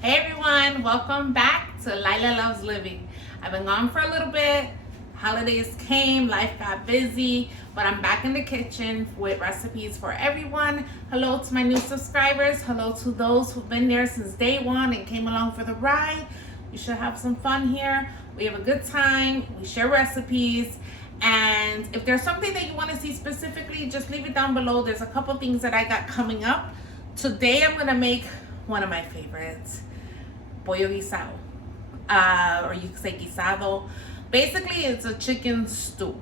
Hey everyone, welcome back to Lila Loves Living. I've been gone for a little bit. Holidays came, life got busy, but I'm back in the kitchen with recipes for everyone. Hello to my new subscribers. Hello to those who've been there since day one and came along for the ride. You should have some fun here. We have a good time. We share recipes. And if there's something that you want to see specifically, just leave it down below. There's a couple things that I got coming up. Today I'm going to make one of my favorites, pollo guisado, or you could say guisado. Basically, it's a chicken stew,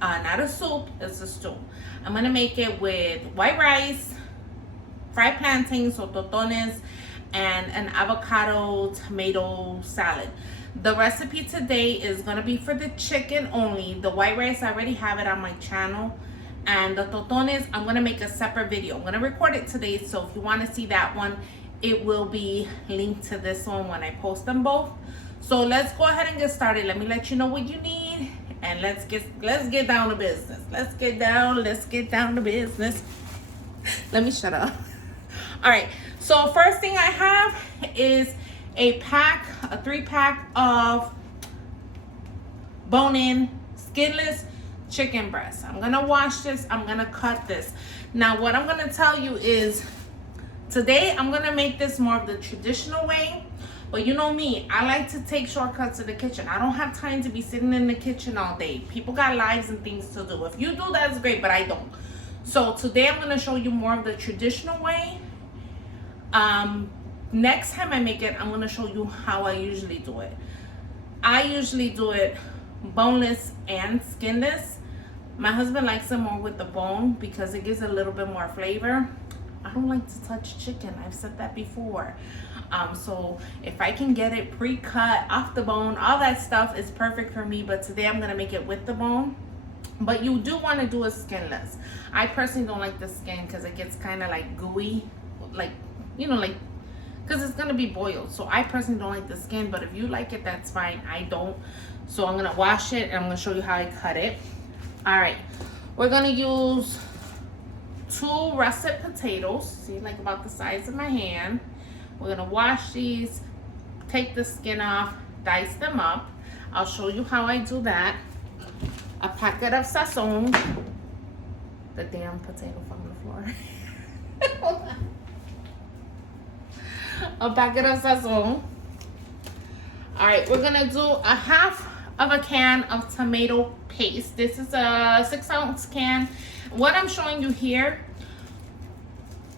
not a soup, it's a stew. I'm gonna make it with white rice, fried plantains or totones, and an avocado tomato salad. The recipe today is gonna be for the chicken only. The white rice, I already have it on my channel. And the totones, I'm gonna make a separate video. I'm gonna record it today, so if you wanna see that one, it will be linked to this one when I post them both. So let's go ahead and get started. Let me let you know what you need, and let's get down to business. Let's get down to business. Let me shut up. All right, so first thing I have is a 3-pack of bone-in, skinless chicken breast. I'm gonna wash this, I'm gonna cut this. Now what I'm gonna tell you is, today I'm gonna make this more of the traditional way, but you know me, I like to take shortcuts to the kitchen. I don't have time to be sitting in the kitchen all day. People got lives and things to do. If you do, that's great, but I don't. So today I'm gonna show you more of the traditional way. Next time I make it, I'm gonna show you how I usually do it. I usually do it boneless and skinless. My husband likes it more with the bone because it gives a little bit more flavor. I don't like to touch chicken. I've said that before. So if I can get it pre-cut, off the bone, all that stuff is perfect for me. But today I'm gonna make it with the bone. But you do want to do a skinless. I personally don't like the skin because it gets kind of like gooey, like, you know, like, because it's gonna be boiled. So I personally don't like the skin, but if you like it, that's fine. I don't. So I'm gonna wash it and I'm gonna show you how I cut it. All right, we're gonna use 2 russet potatoes, see, like about the size of my hand. We're gonna wash these, take the skin off, dice them up. I'll show you how I do that. A packet of sazon. The damn potato from the floor. Hold on. A packet of sazon. All right, we're gonna do a half of a can of tomato paste. This is a 6-ounce can. What I'm showing you here,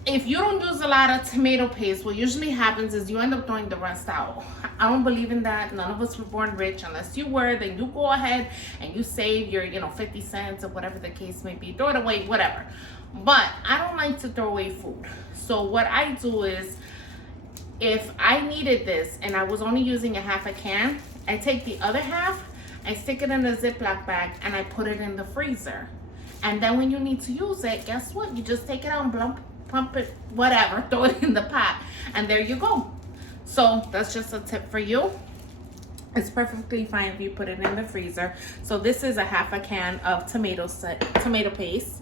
if you don't use a lot of tomato paste, what usually happens is you end up throwing the rest out. I don't believe in that. None of us were born rich. Unless you were, then you go ahead and you save your, 50 cents or whatever the case may be. Throw it away, whatever. But I don't like to throw away food. So what I do is, if I needed this and I was only using a half a can, I take the other half, I stick it in a Ziploc bag, and I put it in the freezer. And then when you need to use it, guess what? You just take it out and pump it, whatever, throw it in the pot, and there you go. So that's just a tip for you. It's perfectly fine if you put it in the freezer. So this is a half a can of tomato paste.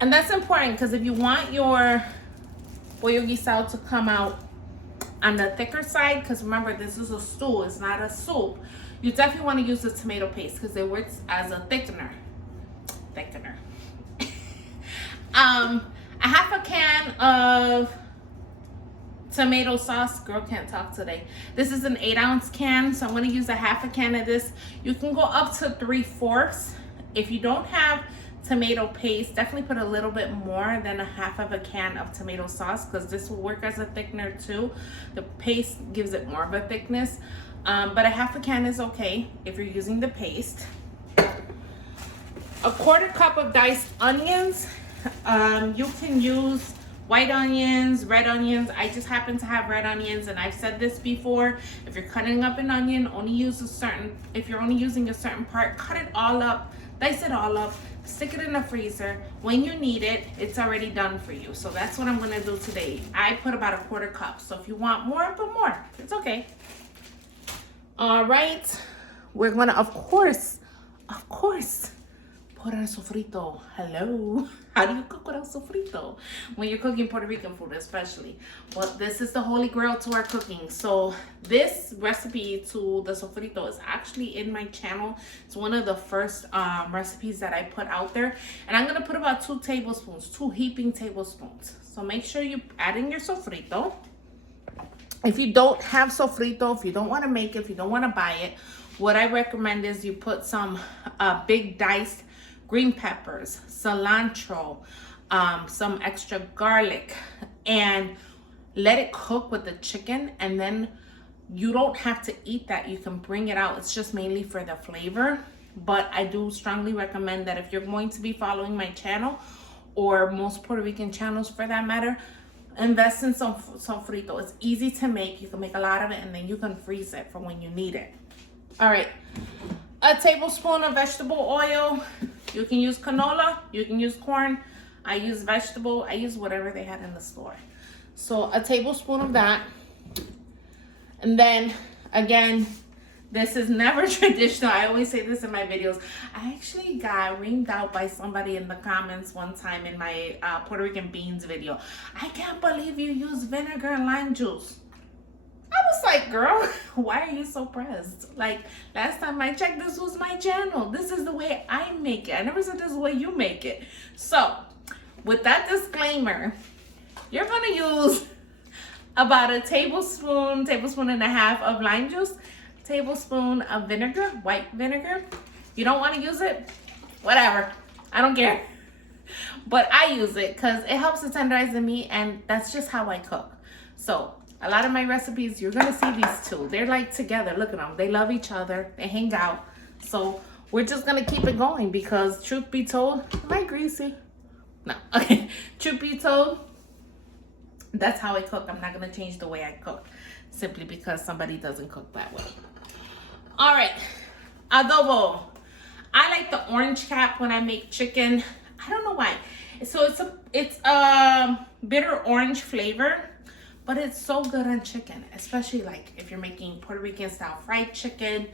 And that's important because if you want your pollo guisado to come out on the thicker side, because remember, this is a stew, it's not a soup, you definitely want to use the tomato paste because it works as a thickener. A half a can of tomato sauce. Girl can't talk today. This is an 8-ounce can, so I'm going to use a half a can of this. You can go up to 3/4. If you don't have tomato paste, definitely put a little bit more than a half of a can of tomato sauce because this will work as a thickener too. The paste gives it more of a thickness, but a half a can is okay if you're using the paste. A 1/4 cup of diced onions. You can use white onions, red onions. I just happen to have red onions, and I've said this before. If you're cutting up an onion, only use if you're only using a certain part, cut it all up, dice it all up, stick it in the freezer. When you need it, it's already done for you. So that's what I'm gonna do today. I put about a 1/4 cup. So if you want more, put more. It's okay. All right, we're gonna, of course, put our sofrito. Hello. How do you cook without sofrito when you're cooking Puerto Rican food, especially? Well, this is the holy grail to our cooking. So this recipe to the sofrito is actually in my channel. It's one of the first recipes that I put out there. And I'm going to put about 2 tablespoons, 2 heaping tablespoons. So make sure you add in your sofrito. If you don't have sofrito, if you don't want to make it, if you don't want to buy it, what I recommend is you put some big diced green peppers, cilantro, some extra garlic, and let it cook with the chicken. And then you don't have to eat that. You can bring it out. It's just mainly for the flavor. But I do strongly recommend that if you're going to be following my channel, or most Puerto Rican channels for that matter, invest in some sofrito. It's easy to make. You can make a lot of it, and then you can freeze it for when you need it. All right, a tablespoon of vegetable oil. You can use canola, you can use corn. I use vegetable, I use whatever they had in the store. So a tablespoon of that. And then again, this is never traditional. I always say this in my videos. I actually got reamed out by somebody in the comments one time in my Puerto Rican beans video. I can't believe you use vinegar and lime juice. I was like, girl, why are you so pressed? Like, last time I checked, this was my channel. This is the way I make it. I never said this is the way you make it. So, with that disclaimer, you're going to use about a tablespoon and a half of lime juice, tablespoon of vinegar, white vinegar. You don't want to use it? Whatever. I don't care. But I use it because it helps to tenderize the meat, and that's just how I cook. So, a lot of my recipes, you're going to see these two. They're like together. Look at them. They love each other. They hang out. So we're just going to keep it going because truth be told, am I greasy? No. Okay. Truth be told, that's how I cook. I'm not going to change the way I cook simply because somebody doesn't cook that way. All right. Adobo. I like the orange cap when I make chicken. I don't know why. So it's a bitter orange flavor. But it's so good on chicken, especially like if you're making Puerto Rican style fried chicken.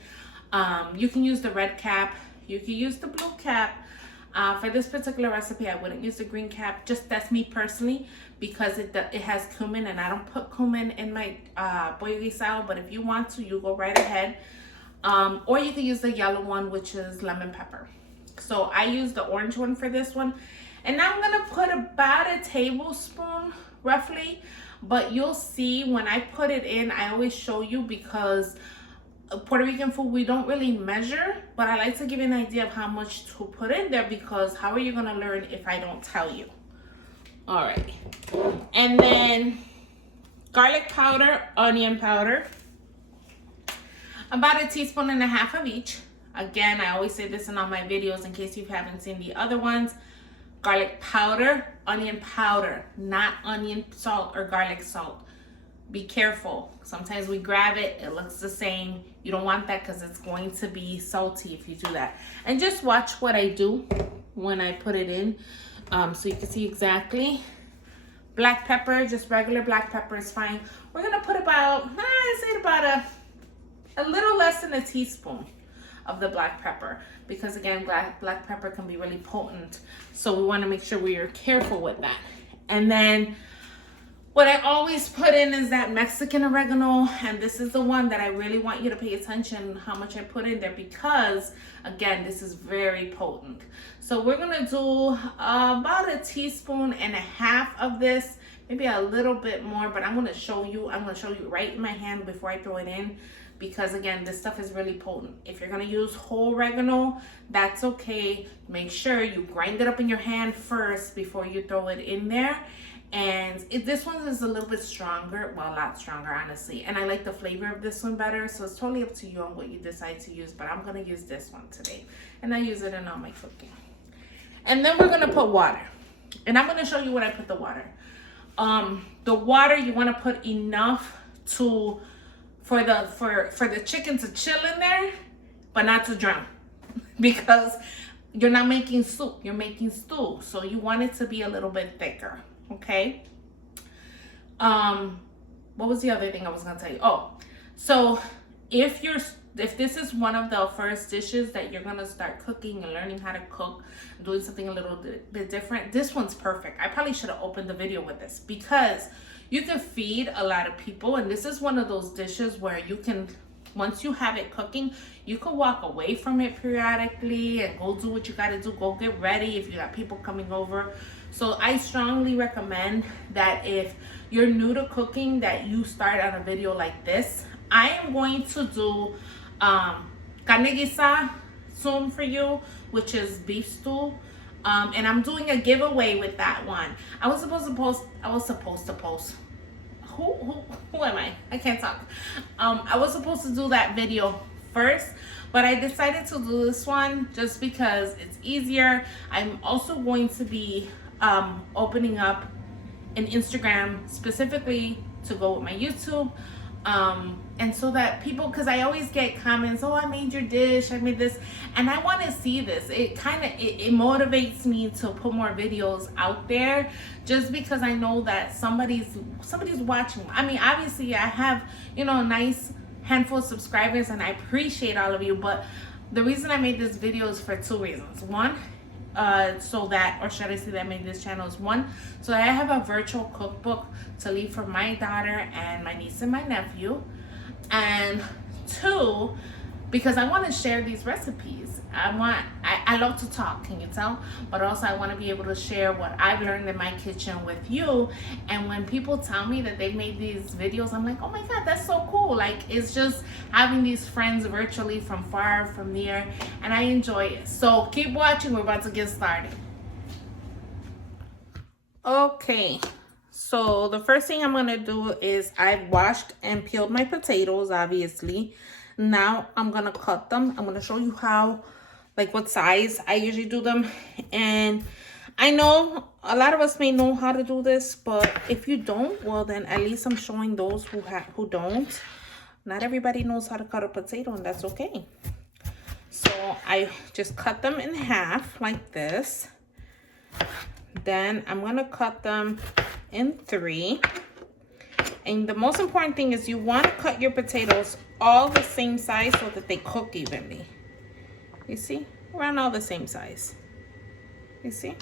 You can use the red cap. You can use the blue cap. For this particular recipe, I wouldn't use the green cap. Just that's me personally because it has cumin, and I don't put cumin in my pollo guisado. But if you want to, you go right ahead. Or you can use the yellow one, which is lemon pepper. So I use the orange one for this one. And now I'm going to put about a tablespoon roughly. But you'll see when I put it in, I always show you because Puerto Rican food, we don't really measure. But I like to give you an idea of how much to put in there because how are you going to learn if I don't tell you? All right. And then garlic powder, onion powder. About 1.5 teaspoons of each. Again, I always say this in all my videos in case you haven't seen the other ones. Garlic powder, onion powder, not onion salt or garlic salt. Be careful. Sometimes we grab it, it looks the same. You don't want that because it's going to be salty if you do that. And just watch what I do when I put it in so you can see exactly. Black pepper, just regular black pepper is fine. We're going to put about, I say about a little less than 1 teaspoon of the black pepper because again black pepper can be really potent, so we want to make sure we are careful with that. And then what I always put in is that Mexican oregano, and this is the one that I really want you to pay attention how much I put in there because again this is very potent. So we're gonna do about 1.5 teaspoons of this, maybe a little bit more, but I'm gonna show you right in my hand before I throw it in. Because again, this stuff is really potent. If you're gonna use whole oregano, that's okay. Make sure you grind it up in your hand first before you throw it in there. And this one is a little bit stronger, well, a lot stronger, honestly. And I like the flavor of this one better, so it's totally up to you on what you decide to use. But I'm gonna use this one today, and I use it in all my cooking. And then we're gonna put water, and I'm gonna show you what I put the water. The water you want to put enough to. For the chicken to chill in there, but not to drown. Because you're not making soup, you're making stew. So you want it to be a little bit thicker, okay? What was the other thing I was gonna tell you? Oh, so if you're if this is one of the first dishes that you're gonna start cooking and learning how to cook, doing something a little bit different, this one's perfect. I probably should have opened the video with this because you can feed a lot of people, and this is one of those dishes where you can, once you have it cooking, you can walk away from it periodically and go do what you gotta do, go get ready if you got people coming over. So I strongly recommend that if you're new to cooking, that you start on a video like this. I am going to do carne guisado soon for you, which is beef stew. And I'm doing a giveaway with that one. I was supposed to post. Who am I? I can't talk. I was supposed to do that video first, but I decided to do this one just because it's easier. I'm also going to be opening up an Instagram specifically to go with my YouTube. And so that people, because I always get comments, oh, I made your dish, I made this, and I want to see this. It kind of it motivates me to put more videos out there, just because I know that somebody's watching. I mean, obviously I have, you know, a nice handful of subscribers, and I appreciate all of you, but the reason I made this video is for two reasons. One, so that, or should I say that I made this channel, is one, so that I have a virtual cookbook to leave for my daughter and my niece and my nephew, and two, because I want to share these recipes. I love to talk, can you tell? But also I want to be able to share what I've learned in my kitchen with you. And when people tell me that they've made these videos, I'm like, oh my God, that's so cool. Like, it's just having these friends virtually from far, from near, and I enjoy it. So keep watching, we're about to get started. Okay, so the first thing I'm gonna do is I've washed and peeled my potatoes, obviously. Now I'm gonna cut them. I'm gonna show you how, like what size I usually do them. And I know a lot of us may know how to do this, but if you don't, well then at least I'm showing those who don't. Not everybody knows how to cut a potato, and that's okay. So I just cut them in half like this. Then I'm gonna cut them in three. And the most important thing is you want to cut your potatoes all the same size so that they cook evenly. You see? Around all the same size. You see?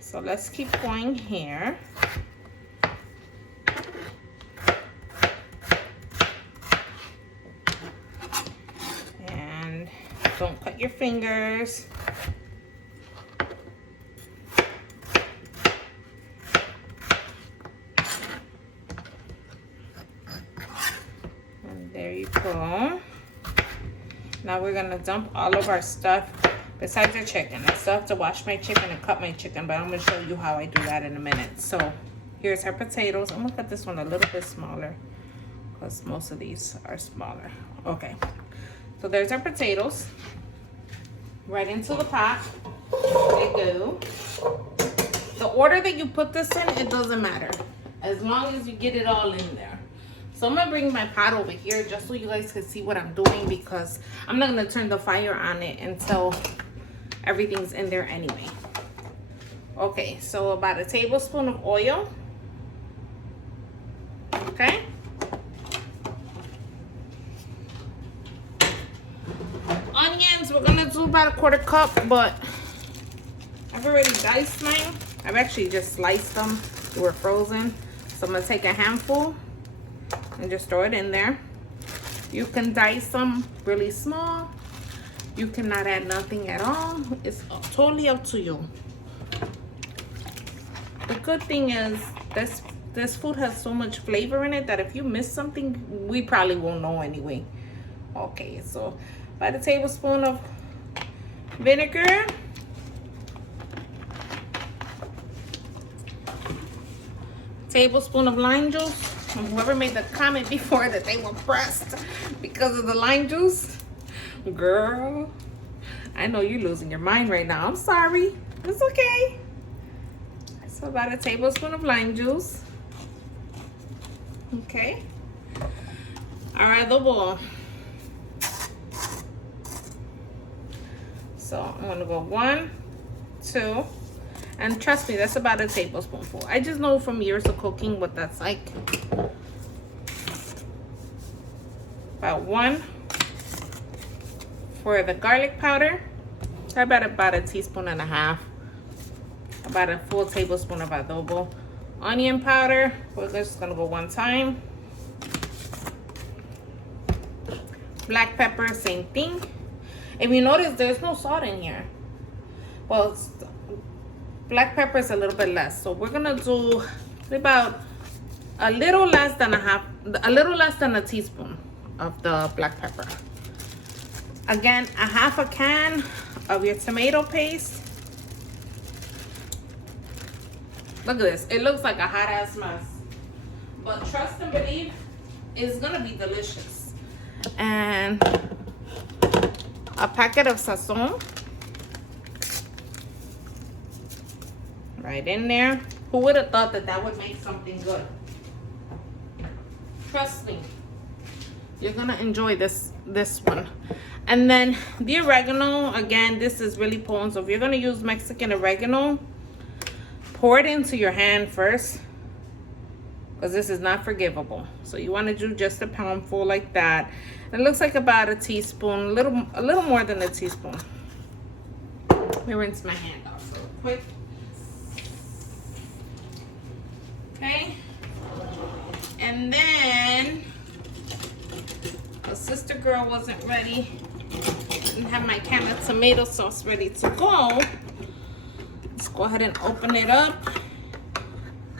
So let's keep going here. And don't cut your fingers. There you go. Now we're gonna dump all of our stuff besides the chicken. I still have to wash my chicken and cut my chicken, but I'm gonna show you how I do that in a minute. So here's our potatoes. I'm gonna cut this one a little bit smaller because most of these are smaller. Okay, so there's our potatoes. Right into the pot they go. The order that you put this in, it doesn't matter, as long as you get it all in there. So I'm gonna bring my pot over here just so you guys can see what I'm doing, because I'm not gonna turn the fire on it until everything's in there anyway. Okay, so about a tablespoon of oil. Okay. Onions, we're gonna do about a quarter cup, but I've already diced mine. I've actually just sliced them. They were frozen. So I'm gonna take a handful and just throw it in there. You can dice them really small. You cannot add nothing at all. It's totally up to you. The good thing is this food has so much flavor in it that if you miss something, we probably won't know anyway. Okay, so about a tablespoon of vinegar. Tablespoon of lime juice. And whoever made the comment before that they were pressed because of the lime juice, girl, I know you're losing your mind right now. I'm sorry. It's okay. So about a tablespoon of lime juice. Okay. All right, the bowl. So I'm gonna go 1, 2. And trust me, that's about a tablespoonful. I just know from years of cooking what that's like. About 1 for the garlic powder. About a teaspoon and a half. About a full tablespoon of adobo. Onion powder, we're just gonna go 1 time. Black pepper, same thing. If you notice, there's no salt in here. Well, black pepper is a little bit less, so we're gonna do about a little less than a teaspoon of the black pepper. Again, a half a can of your tomato paste. Look at this, it looks like a hot ass mess, but trust and believe, it's gonna be delicious. And a packet of sazon right in there. Who would have thought that that would make something good? Trust me, you're gonna enjoy this one. And then the oregano, again, this is really potent, so if you're gonna use Mexican oregano, pour it into your hand first, because this is not forgivable. So you want to do just a poundful like that. And it looks like about a teaspoon, a little more than a teaspoon. Let me rinse my hand off real quick. Okay. And then the sister girl wasn't ready. Didn't have my can of tomato sauce ready to go. Let's go ahead and open it up.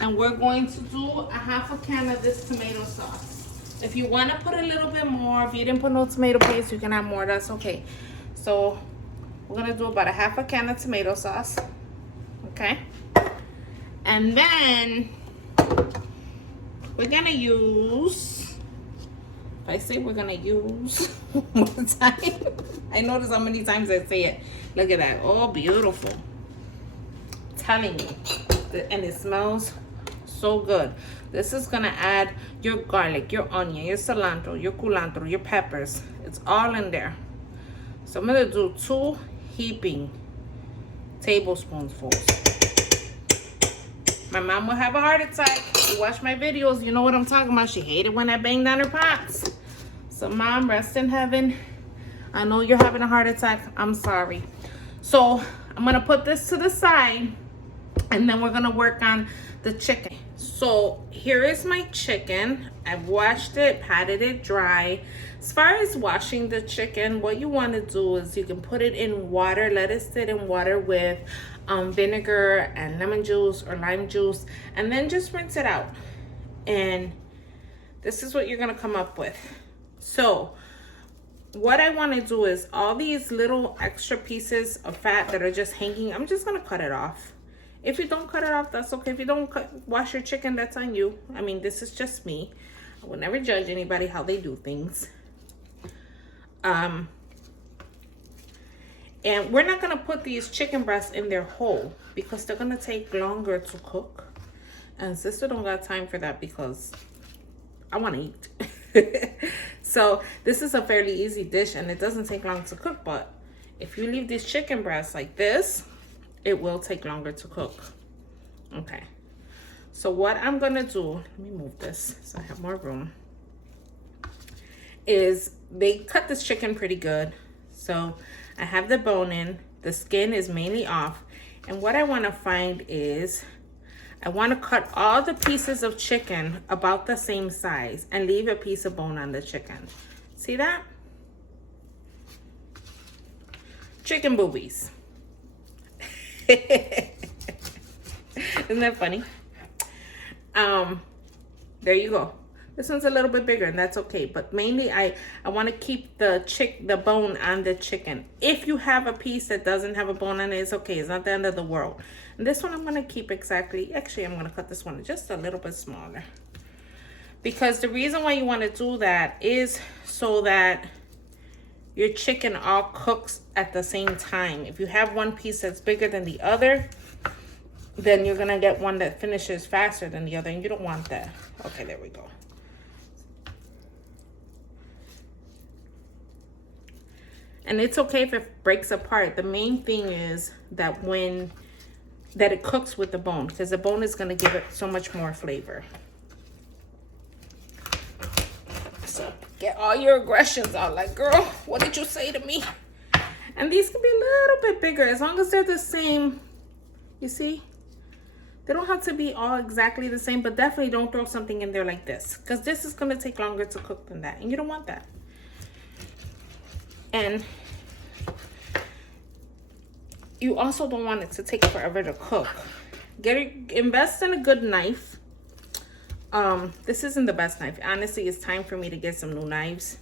And we're going to do a half a can of this tomato sauce. If you want to put a little bit more, if you didn't put no tomato paste, you can add more, that's okay. So we're going to do about a half a can of tomato sauce. Okay. And then we're going to use, if I say we're going to use one more time, I notice how many times I say it. Look at that. Oh, beautiful. I'm telling you. And it smells so good. This is gonna add your garlic, your onion, your cilantro, your culantro, your peppers. It's all in there. So I'm gonna do 2 heaping tablespoonfuls. My mom will have a heart attack. You watch my videos, you know what I'm talking about. She hated when I banged down her pots. So mom, rest in heaven. I know you're having a heart attack. I'm sorry. So I'm gonna put this to the side, and then we're gonna work on the chicken. So here is my chicken. I've washed it, patted it dry. As far as washing the chicken, what you want to do is you can put it in water, let it sit in water with vinegar and lemon juice or lime juice, and then just rinse it out. And this is what you're gonna come up with. So what I want to do is all these little extra pieces of fat that are just hanging, I'm just gonna cut it off. If you don't cut it off, that's okay. If you don't wash your chicken, that's on you. I mean, this is just me. I will never judge anybody how they do things. And we're not gonna put these chicken breasts in there whole because they're gonna take longer to cook. And sister don't got time for that because I want to eat. So this is a fairly easy dish and it doesn't take long to cook. But if you leave these chicken breasts like this, it will take longer to cook. Okay, so what I'm gonna do, let me move this so I have more room, is they cut this chicken pretty good. So I have the bone in, the skin is mainly off, and what I want to find is I want to cut all the pieces of chicken about the same size and leave a piece of bone on the chicken. See that? Chicken boobies. Isn't that funny? There you go. This one's a little bit bigger and that's okay, but mainly I want to keep the bone on the chicken. If you have a piece that doesn't have a bone on it, it's okay. It's not the end of the world. And this one I'm going to keep exactly, actually I'm going to cut this one just a little bit smaller, because the reason why you want to do that is so that your chicken all cooks at the same time. If you have one piece that's bigger than the other, then you're gonna get one that finishes faster than the other, and you don't want that. Okay, there we go. And it's okay if it breaks apart. The main thing is that that it cooks with the bone, because the bone is gonna give it so much more flavor. So Get all your aggressions out. Like, girl, what did you say to me? And these can be a little bit bigger as long as they're the same. You see? They don't have to be all exactly the same, but definitely don't throw something in there like this, because this is going to take longer to cook than that, and you don't want that. And you also don't want it to take forever to cook. Invest in a good knife. This isn't the best knife. Honestly, it's time for me to get some new knives.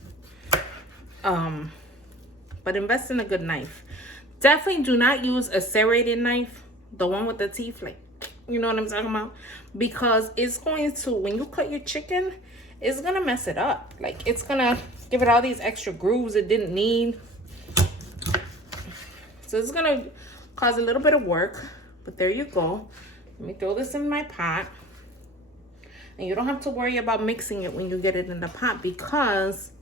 But invest in a good knife. Definitely do not use a serrated knife, the one with the teeth, like, you know what I'm talking about? Because it's going to, when you cut your chicken, it's gonna mess it up. Like, it's gonna give it all these extra grooves it didn't need. So it's gonna cause a little bit of work, but there you go. Let me throw this in my pot. And you don't have to worry about mixing it when you get it in the pot, because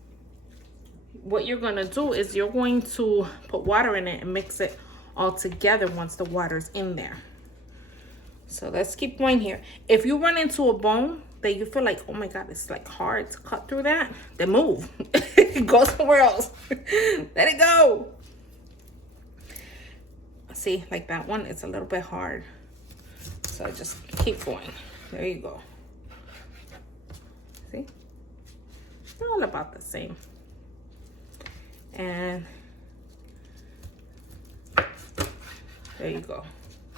what you're gonna do is you're going to put water in it and mix it all together once the water's in there. So let's keep going here. If you run into a bone that you feel like, oh my God, it's like hard to cut through that, then move. Go somewhere else. Let it go. See, like that one, it's a little bit hard. So just keep going. There you go. See? It's all about the same. And there you go.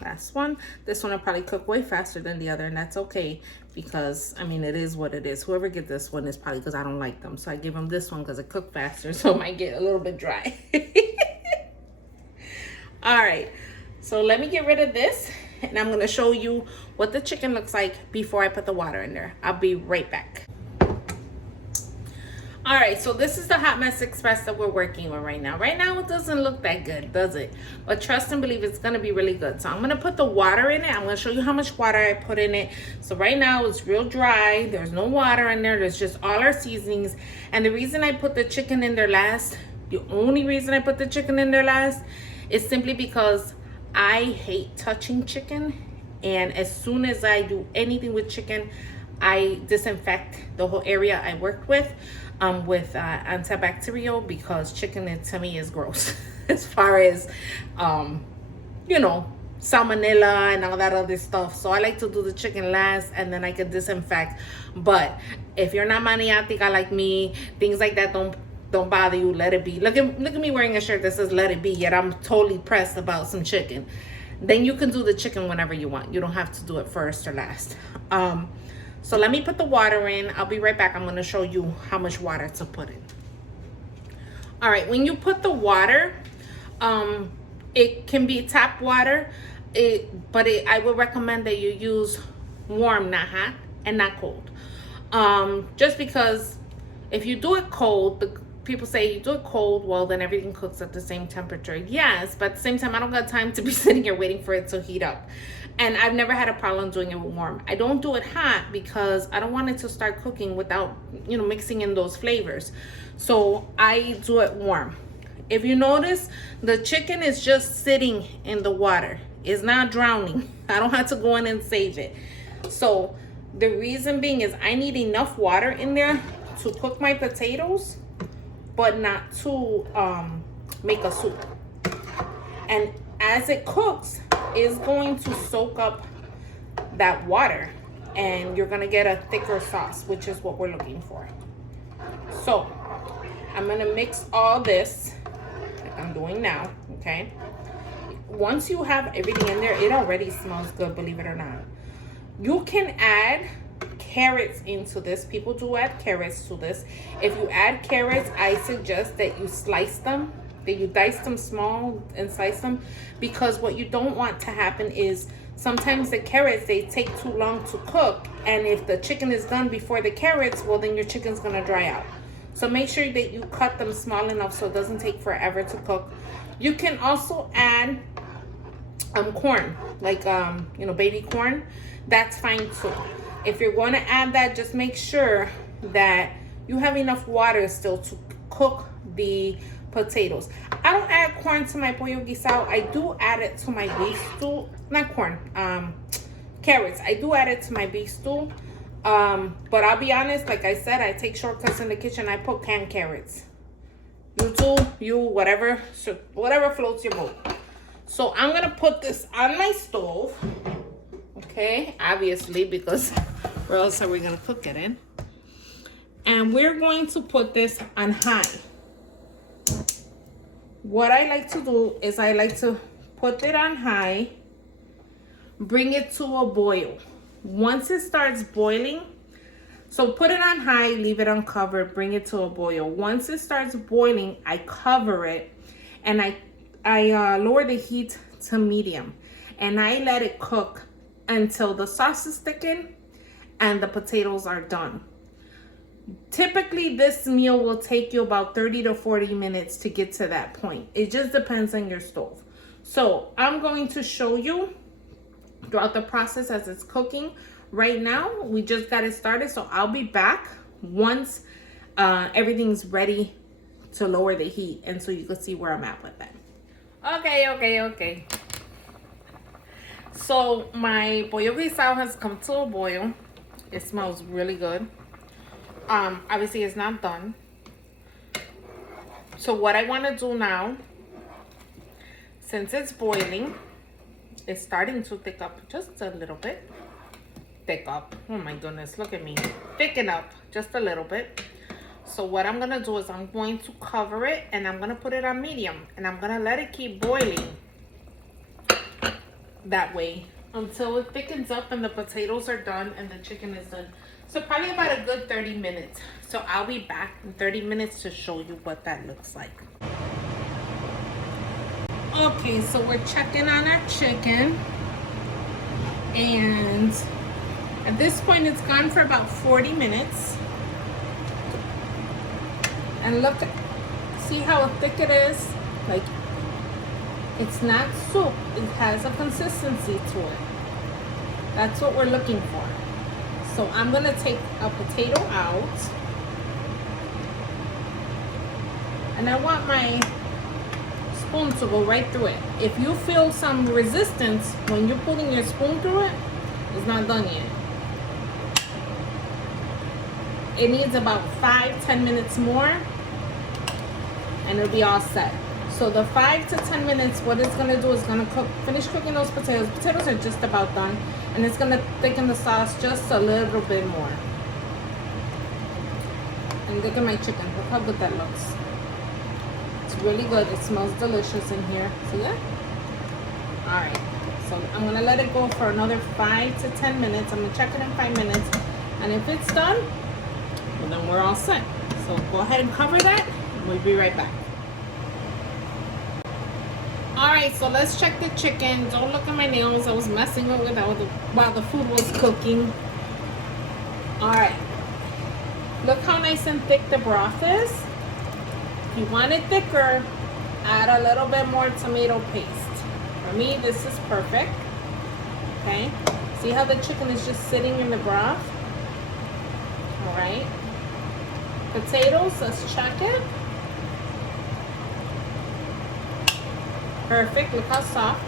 Last one. This one will probably cook way faster than the other, and that's okay, because I mean, it is what it is. Whoever gets this one is probably because I don't like them, so I give them this one because it cooked faster, so it might get a little bit dry. All right, so let me get rid of this, and I'm going to show you what the chicken looks like before I put the water in there. I'll be right back. All right, so this is the Hot Mess Express that we're working with right now. Right now, it doesn't look that good, does it? But trust and believe, it's gonna be really good. So I'm gonna put the water in it. I'm gonna show you how much water I put in it. So right now, it's real dry. There's no water in there. There's just all our seasonings. And the reason I put the chicken in there last, the only reason I put the chicken in there last, is simply because I hate touching chicken. And as soon as I do anything with chicken, I disinfect the whole area I worked with antibacterial, because chicken to me is gross as far as you know, salmonella and all that other stuff. So I like to do the chicken last, and then I can disinfect. But if you're not maniatica like me, things like that don't bother you, let it be. Look at me wearing a shirt that says let it be, yet I'm totally pressed about some chicken. Then you can do the chicken whenever you want. You don't have to do it first or last. So let me put the water in. I'll be right back. I'm going to show you how much water to put in. All right, when you put the water, it can be tap water, but I would recommend that you use warm, not hot, and not cold. Just because if you do it cold, people say you do it cold, well, then everything cooks at the same temperature. Yes, but at the same time, I don't got time to be sitting here waiting for it to heat up. And I've never had a problem doing it warm. I don't do it hot because I don't want it to start cooking without, you know, mixing in those flavors. So I do it warm. If you notice, the chicken is just sitting in the water. It's not drowning. I don't have to go in and save it. So the reason being is I need enough water in there to cook my potatoes, but not to make a soup. And as it cooks, it's going to soak up that water, and you're gonna get a thicker sauce, which is what we're looking for. So I'm gonna mix all this like I'm doing now, okay? Once you have everything in there, it already smells good, believe it or not. You can add carrots into this. People do add carrots to this. If you add carrots, I suggest that you slice them, that you dice them small and slice them, because what you don't want to happen is sometimes the carrots, they take too long to cook, and if the chicken is done before the carrots, well, then your chicken's gonna dry out. So make sure that you cut them small enough so it doesn't take forever to cook. You can also add corn, like you know, baby corn. That's fine too. If you're going to add that, just make sure that you have enough water still to cook the potatoes. I don't add corn to my pollo guisado. I do add it to my beef stew. Not corn, carrots. I do add it to my beef stew But I'll be honest, like I said, I take shortcuts in the kitchen. I put canned carrots. You too, whatever, so whatever floats your boat. So I'm gonna put this on my stove, okay? Obviously, because where else are we gonna cook it in? And we're going to put this on high. What I like to do is I like to put it on high, bring it to a boil. Once it starts boiling, so put it on high, leave it uncovered, bring it to a boil. Once it starts boiling, I cover it and I lower the heat to medium, and I let it cook until the sauce is thickened and the potatoes are done. Typically, this meal will take you about 30 to 40 minutes to get to that point. It just depends on your stove. So I'm going to show you throughout the process as it's cooking. Right now, we just got it started, so I'll be back once everything's ready to lower the heat, and so you can see where I'm at with that. Okay. So my pollo guisado has come to a boil. It smells really good. Obviously it's not done. So what I want to do now, since it's boiling, it's starting to thick up just a little bit. Oh my goodness, look at me. Thicken up just a little bit. So what I'm gonna do is I'm going to cover it and I'm gonna put it on medium, and I'm gonna let it keep boiling that way until it thickens up and the potatoes are done and the chicken is done. So probably about a good 30 minutes. So I'll be back in 30 minutes to show you what that looks like. Okay, so we're checking on our chicken, and at this point it's gone for about 40 minutes. And look, see how thick it is? Like, it's not soup, it has a consistency to it. That's what we're looking for. So I'm gonna take a potato out, and I want my spoon to go right through it. If you feel some resistance when you're putting your spoon through it, it's not done yet. It needs about 5-10 minutes more and it'll be all set. So the 5 to 10 minutes, what it's gonna do is gonna finish cooking those potatoes. Potatoes are just about done, and it's gonna thicken the sauce just a little bit more. And look at my chicken, look how good that looks. It's really good, it smells delicious in here. See that? All right, so I'm gonna let it go for another 5 to 10 minutes. I'm gonna check it in 5 minutes, and if it's done, well, then we're all set. So go ahead and cover that, and we'll be right back. All right, so let's check the chicken. Don't look at my nails. I was messing with it while the food was cooking. All right, look how nice and thick the broth is. If you want it thicker, add a little bit more tomato paste. For me, this is perfect. Okay, see how the chicken is just sitting in the broth? All right, potatoes, let's check it. Perfect, look how soft.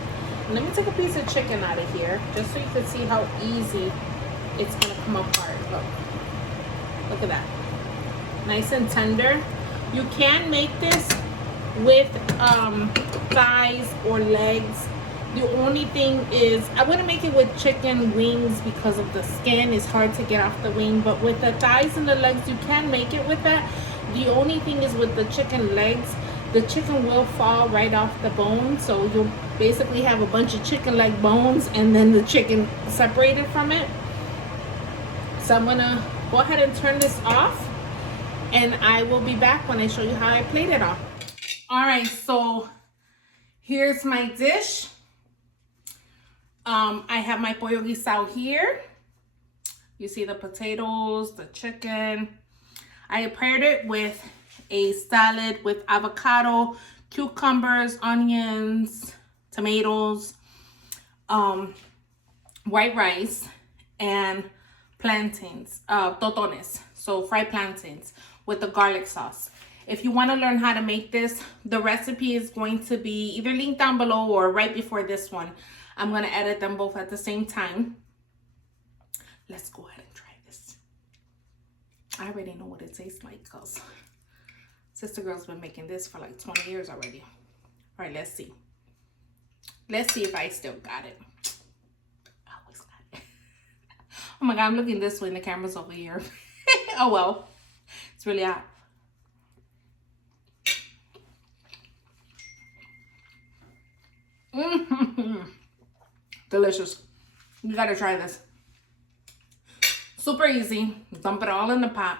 And let me take a piece of chicken out of here, just so you can see how easy it's gonna come apart. Look at that, nice and tender. You can make this with thighs or legs. The only thing is, I wouldn't make it with chicken wings because of the skin. It's hard to get off the wing, but with the thighs and the legs, you can make it with that. The only thing is with the chicken legs, the chicken will fall right off the bone, so you'll basically have a bunch of chicken leg bones and then the chicken separated from it. So I'm gonna go ahead and turn this off, and I will be back when I show you how I plate it off. All right, so here's my dish. I have my pollo guisado here. You see the potatoes, the chicken. I paired it with a salad with avocado, cucumbers, onions, tomatoes, white rice, and plantains, totones, so fried plantains with the garlic sauce. If you want to learn how to make this, the recipe is going to be either linked down below or right before this one. I'm going to edit them both at the same time. Let's go ahead and try this. I already know what it tastes like because Sister Girl's been making this for like 20 years already. All right, let's see. Let's see if I still got it. I always got it. Oh my God, I'm looking this way and the camera's over here. Oh well, it's really hot. Delicious. You gotta try this. Super easy. Dump it all in the pot.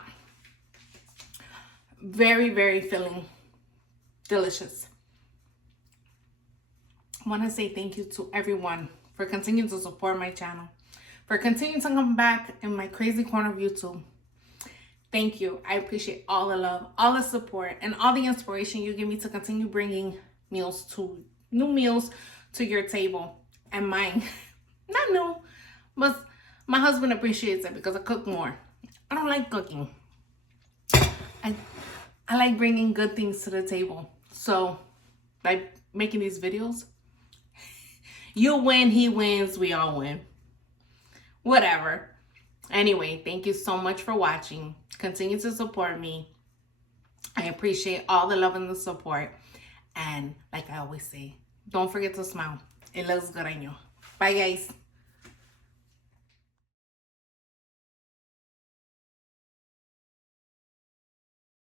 Very, very filling. Delicious. I want to say thank you to everyone for continuing to support my channel, for continuing to come back in my crazy corner of YouTube. Thank you. I appreciate all the love, all the support, and all the inspiration you give me to continue bringing new meals to your table and mine. Not new, but my husband appreciates it because I cook more. I don't like cooking. I like bringing good things to the table. So by making these videos, you win, he wins, we all win. Whatever. Anyway, thank you so much for watching. Continue to support me. I appreciate all the love and the support. And like I always say, don't forget to smile. It looks good on you. Bye, guys.